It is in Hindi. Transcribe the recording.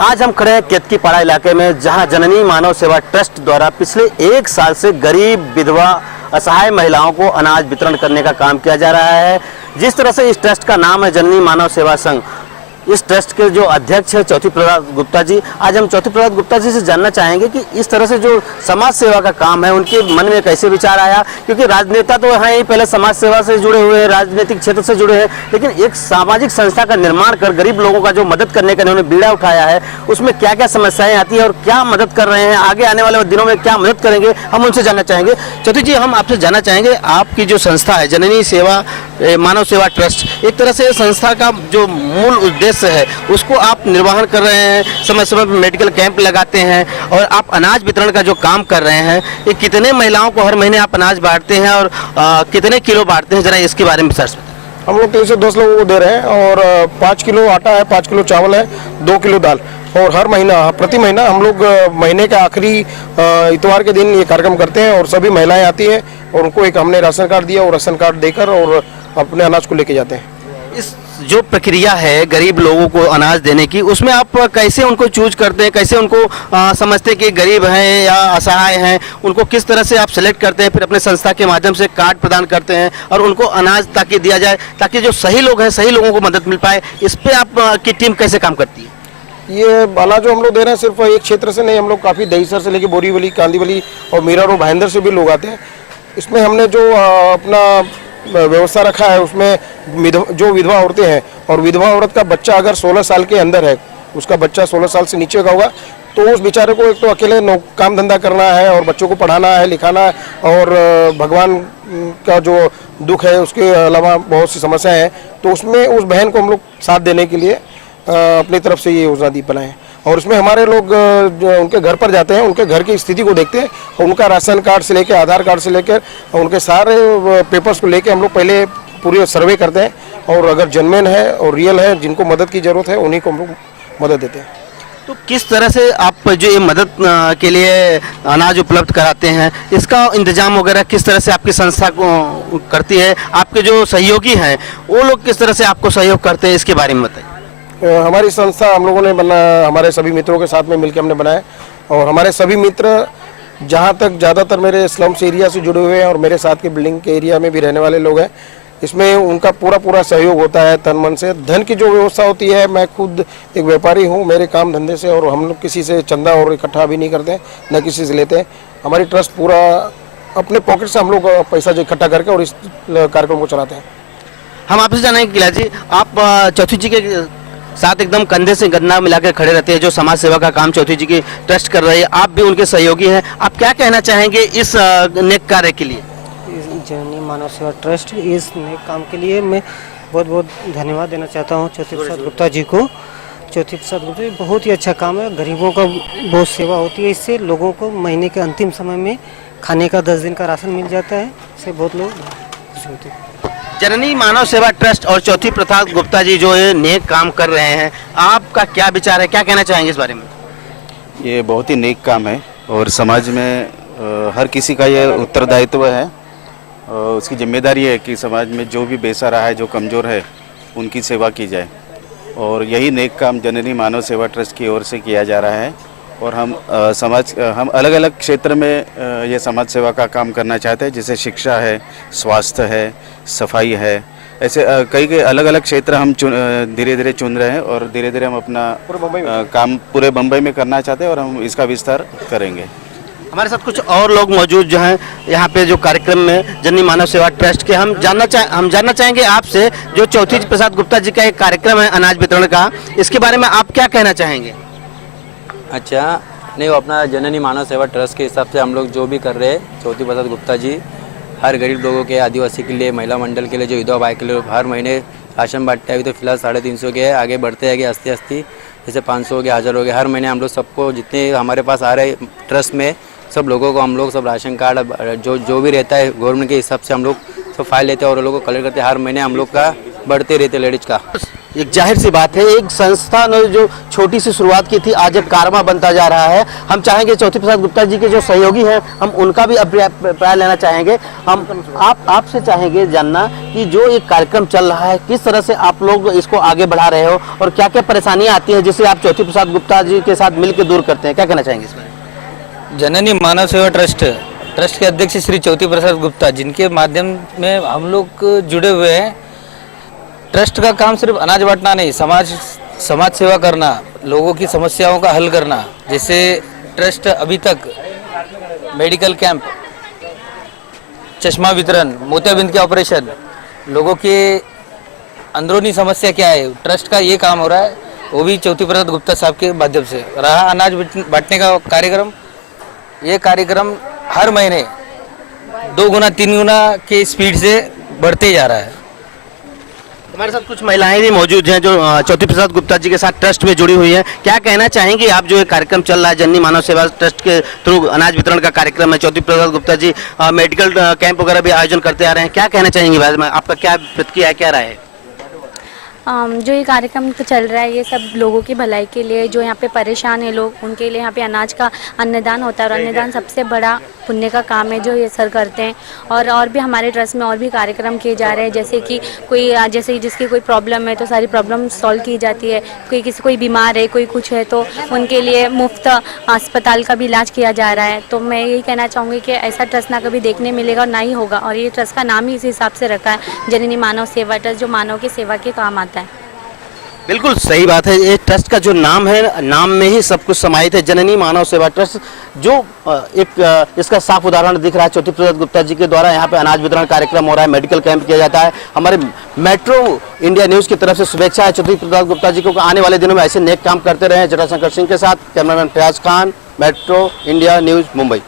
आज हम खड़े हैं केतकीपाड़ा इलाके में, जहां जननी मानव सेवा ट्रस्ट द्वारा पिछले 1 साल से गरीब, विधवा, असहाय महिलाओं को अनाज वितरण करने का काम किया जा रहा है। जिस तरह से इस ट्रस्ट का नाम है जननी मानव सेवा संघ, इस ट्रस्ट के जो अध्यक्ष है ज्योति प्रसाद गुप्ता जी, आज हम ज्योति प्रसाद गुप्ता जी से जानना चाहेंगे कि इस तरह से जो समाज सेवा का काम है उनके मन में कैसे विचार आया। क्योंकि राजनेता तो हैं ही, पहले समाज सेवा से जुड़े हुए हैं, राजनीतिक क्षेत्र से जुड़े हैं, लेकिन एक सामाजिक संस्था का निर्माण कर गरीब लोगों का जो मदद करने का उन्होंने बीड़ा उठाया है, उसमें क्या क्या समस्याएं आती है और क्या मदद कर रहे हैं, आगे आने वाले दिनों में क्या मदद करेंगे, हम उनसे जानना चाहेंगे। ज्योति जी, हम आपसे जानना चाहेंगे, आपकी जो संस्था है जननी सेवा मानव सेवा ट्रस्ट, एक तरह से संस्था का जो मूल उद्देश्य है उसको आप निर्वहन कर रहे हैं, समय समय पर मेडिकल कैंप लगाते हैं और आप अनाज वितरण का जो काम कर रहे हैं, ये कितने महिलाओं को हर महीने आप अनाज बांटते हैं और कितने किलो बांटते हैं, जरा इसके बारे में विस्तार से बताएं। हम लोग 3 से 10 लोगों को दे रहे हैं और 5 किलो आटा है, 5 किलो चावल है, 2 किलो दाल। और हर महीना, प्रति महीना हम लोग महीने के आखिरी इतवार के दिन ये कार्यक्रम करते हैं और सभी महिलाएं आती हैं और उनको एक हमने राशन कार्ड दिया और राशन कार्ड देकर और अपने अनाज को लेके जाते हैं। इस जो प्रक्रिया है गरीब लोगों को अनाज देने की, उसमें आप कैसे उनको चूज करते हैं, कैसे उनको समझते हैं कि गरीब हैं या असहाय हैं, उनको किस तरह से आप सेलेक्ट करते हैं, फिर अपने संस्था के माध्यम से कार्ड प्रदान करते हैं और उनको अनाज ताकि दिया जाए, ताकि जो सही लोग हैं सही लोगों को मदद मिल पाए। इस पर आप की टीम कैसे काम करती है? ये अनाज जो हम लोग दे रहे हैं सिर्फ एक क्षेत्र से नहीं, हम लोग काफ़ी दहीसर से लेके बोरीवली, कांदीवली और मीरा रोड, भाईंदर से भी लोग आते हैं। इसमें हमने जो अपना व्यवस्था रखा है, उसमें जो विधवा औरतें हैं और विधवा औरत का बच्चा अगर 16 साल के अंदर है, उसका बच्चा 16 साल से नीचे का होगा, तो उस बेचारे को एक तो अकेले काम धंधा करना है और बच्चों को पढ़ाना है, लिखाना है और भगवान का जो दुख है उसके अलावा बहुत सी समस्याएं हैं, तो उसमें उस बहन को हम लोग साथ देने के लिए अपनी तरफ से ये योजना दी बनाए हैं। और उसमें हमारे लोग जो उनके घर पर जाते हैं, उनके घर की स्थिति को देखते हैं और उनका राशन कार्ड से लेकर, आधार कार्ड से लेकर उनके सारे पेपर्स को लेकर हम लोग पहले पूरी सर्वे करते हैं और अगर जेन्युइन है और रियल है, जिनको मदद की ज़रूरत है, उन्हीं को हम लोग मदद देते हैं। तो किस तरह से आप जो ये मदद के लिए अनाज उपलब्ध कराते हैं, इसका इंतजाम वगैरह किस तरह से आपकी संस्था को करती है? आपके जो सहयोगी हैं वो लोग किस तरह से आपको सहयोग करते हैं, इसके बारे में बताइए। हमारी संस्था हम लोगों ने हमारे सभी मित्रों के साथ में मिलकर हमने बनाया और हमारे सभी मित्र जहाँ तक ज़्यादातर मेरे स्लम्स एरिया से जुड़े हुए हैं और मेरे साथ के बिल्डिंग के एरिया में भी रहने वाले लोग हैं। इसमें उनका पूरा सहयोग होता है तन मन से। धन की जो व्यवस्था होती है, मैं खुद एक व्यापारी हूँ मेरे काम धंधे से, और हम लोग किसी से चंदा और इकट्ठा भी नहीं करते हैं, न किसी से लेते हैं। हमारी ट्रस्ट पूरा अपने पॉकेट से हम लोग पैसा जो इकट्ठा करके और इस कार्यक्रम को चलाते हैं। हम आपसे जानेंगे किला जी, आप चौथी जी के साथ एकदम कंधे से कंधा मिलाकर खड़े रहते हैं, जो समाज सेवा का काम चौथी जी की ट्रस्ट कर रही है, आप भी उनके सहयोगी हैं। आप क्या कहना चाहेंगे इस नेक कार्य के लिए? जननी मानव सेवा ट्रस्ट इस नेक काम के लिए मैं बहुत बहुत धन्यवाद देना चाहता हूँ ज्योति प्रसाद गुप्ता जी को। ज्योति प्रसाद गुप्ता जी बहुत ही अच्छा काम है, गरीबों का बहुत सेवा होती है, इससे लोगों को महीने के अंतिम समय में खाने का 10 दिन का राशन मिल जाता है, इससे बहुत लोग खुश होते हैं। जननी मानव सेवा ट्रस्ट और ज्योति प्रसाद गुप्ता जी जो ये नेक काम कर रहे हैं, आपका क्या विचार है, क्या कहना चाहेंगे इस बारे में? ये बहुत ही नेक काम है और समाज में हर किसी का ये उत्तरदायित्व है, उसकी जिम्मेदारी है कि समाज में जो भी बेसहारा है, जो कमज़ोर है, उनकी सेवा की जाए। और यही नेक काम जननी मानव सेवा ट्रस्ट की ओर से किया जा रहा है। और हम अलग अलग क्षेत्र में ये समाज सेवा का काम करना चाहते हैं, जैसे शिक्षा है, स्वास्थ्य है, सफाई है, ऐसे कई अलग अलग क्षेत्र हम धीरे धीरे चुन रहे हैं और धीरे धीरे हम अपना काम पूरे बम्बई में करना चाहते हैं और हम इसका विस्तार करेंगे। हमारे साथ कुछ और लोग मौजूद जो हैं यहाँ पे जो कार्यक्रम में जननी मानव सेवा ट्रस्ट के, हम जानना चाहेंगे आपसे, जो ज्योति प्रसाद गुप्ता जी का एक कार्यक्रम है अनाज वितरण का, इसके बारे में आप क्या कहना चाहेंगे? अच्छा, नहीं, वो अपना जननी मानव सेवा ट्रस्ट के हिसाब से हम लोग जो भी कर रहे हैं, ज्योति प्रसाद गुप्ता जी हर गरीब लोगों के, आदिवासी के लिए, महिला मंडल के लिए, जो विधवा भाई के लिए हर महीने राशन बांटते हैं। अभी तो फिलहाल 350 के है, आगे बढ़ते हैं कि हस्ती जैसे 500 हो गए, 1000 हो गए। हर महीने हम लोग सबको, जितने हमारे पास आ रहे ट्रस्ट में, सब लोगों को हम लोग सब राशन कार्ड जो भी रहता है गवर्नमेंट के हिसाब से हम लोग सब फाइल लेते हैं और लोगों को कलेक्ट करते हैं। हर महीने हम लोग का बढ़ते रहते लेडीज का। एक जाहिर सी बात है, एक संस्था ने जो छोटी सी शुरुआत की थी आज एक कारवां बनता जा रहा है। हम चाहेंगे ज्योति प्रसाद गुप्ता जी के जो सहयोगी हैं, हम उनका भी अभिप्राय लेना चाहेंगे। हम आपसे चाहेंगे जानना कि जो एक कार्यक्रम चल रहा है, किस तरह से आप लोग इसको आगे बढ़ा रहे हो और क्या क्या परेशानियां आती हैं जिसे आप ज्योति प्रसाद गुप्ता जी के साथ मिलकर दूर करते हैं, क्या कहना चाहेंगे इसमें? जननी मानव सेवा ट्रस्ट के अध्यक्ष श्री ज्योति प्रसाद गुप्ता, जिनके माध्यम में हम लोग जुड़े हुए हैं। ट्रस्ट का काम सिर्फ अनाज बांटना नहीं, समाज सेवा करना, लोगों की समस्याओं का हल करना। जैसे ट्रस्ट अभी तक मेडिकल कैंप, चश्मा वितरण, मोतियाबिंद के ऑपरेशन, लोगों के अंदरूनी समस्या क्या है, ट्रस्ट का ये काम हो रहा है, वो भी ज्योति प्रसाद गुप्ता साहब के माध्यम से। रहा अनाज बांटने का कार्यक्रम, ये कार्यक्रम हर महीने 2 गुना 3 गुना के स्पीड से बढ़ते जा रहा है। हमारे साथ कुछ महिलाएं भी मौजूद हैं जो ज्योति प्रसाद गुप्ता जी के साथ ट्रस्ट में जुड़ी हुई हैं। क्या कहना चाहेंगी आप, जो ये कार्यक्रम चल रहा है जननी मानव सेवा ट्रस्ट के थ्रू अनाज वितरण का कार्यक्रम है, ज्योति प्रसाद गुप्ता जी मेडिकल कैंप वगैरह भी आयोजन करते आ रहे हैं, क्या कहना चाहेंगी बारे में? आपका क्या प्रतिक्रिया है, क्या राय है? जो ये कार्यक्रम तो चल रहा है, ये सब लोगों की भलाई के लिए, जो यहाँ पे परेशान है लोग, उनके लिए यहाँ पे अनाज का अन्नदान होता है और अन्नदान सबसे बड़ा पुण्य का काम है जो ये सर करते हैं। और भी हमारे ट्रस्ट में और भी कार्यक्रम किए जा रहे हैं, जैसे कि जैसे जिसकी कोई प्रॉब्लम है तो सारी प्रॉब्लम सॉल्व की जाती है। कोई बीमार है, कोई कुछ है तो उनके लिए मुफ्त अस्पताल का भी इलाज किया जा रहा है। तो मैं यही कहना चाहूँगी कि ऐसा ट्रस्ट ना कभी देखने मिलेगा और ना ही होगा। और ये ट्रस्ट का नाम ही इस हिसाब से रखा है, जननी मानव सेवा ट्रस्ट, जो मानव की सेवा के काम आता है। बिल्कुल सही बात है। ये ट्रस्ट का जो नाम है, नाम में ही सब कुछ समाहित है, जननी मानव सेवा ट्रस्ट। जो एक इसका साफ उदाहरण दिख रहा है, ज्योति प्रसाद गुप्ता जी के द्वारा यहाँ पे अनाज वितरण कार्यक्रम हो रहा है, मेडिकल कैंप किया जाता है। हमारे मेट्रो इंडिया न्यूज़ की तरफ से शुभेच्छा है ज्योति प्रसाद गुप्ता जी को, आने वाले दिनों में ऐसे नेक काम करते रहे। जटाशंकर सिंह के साथ cameraman Fayaz Khan, Metro India News, Mumbai.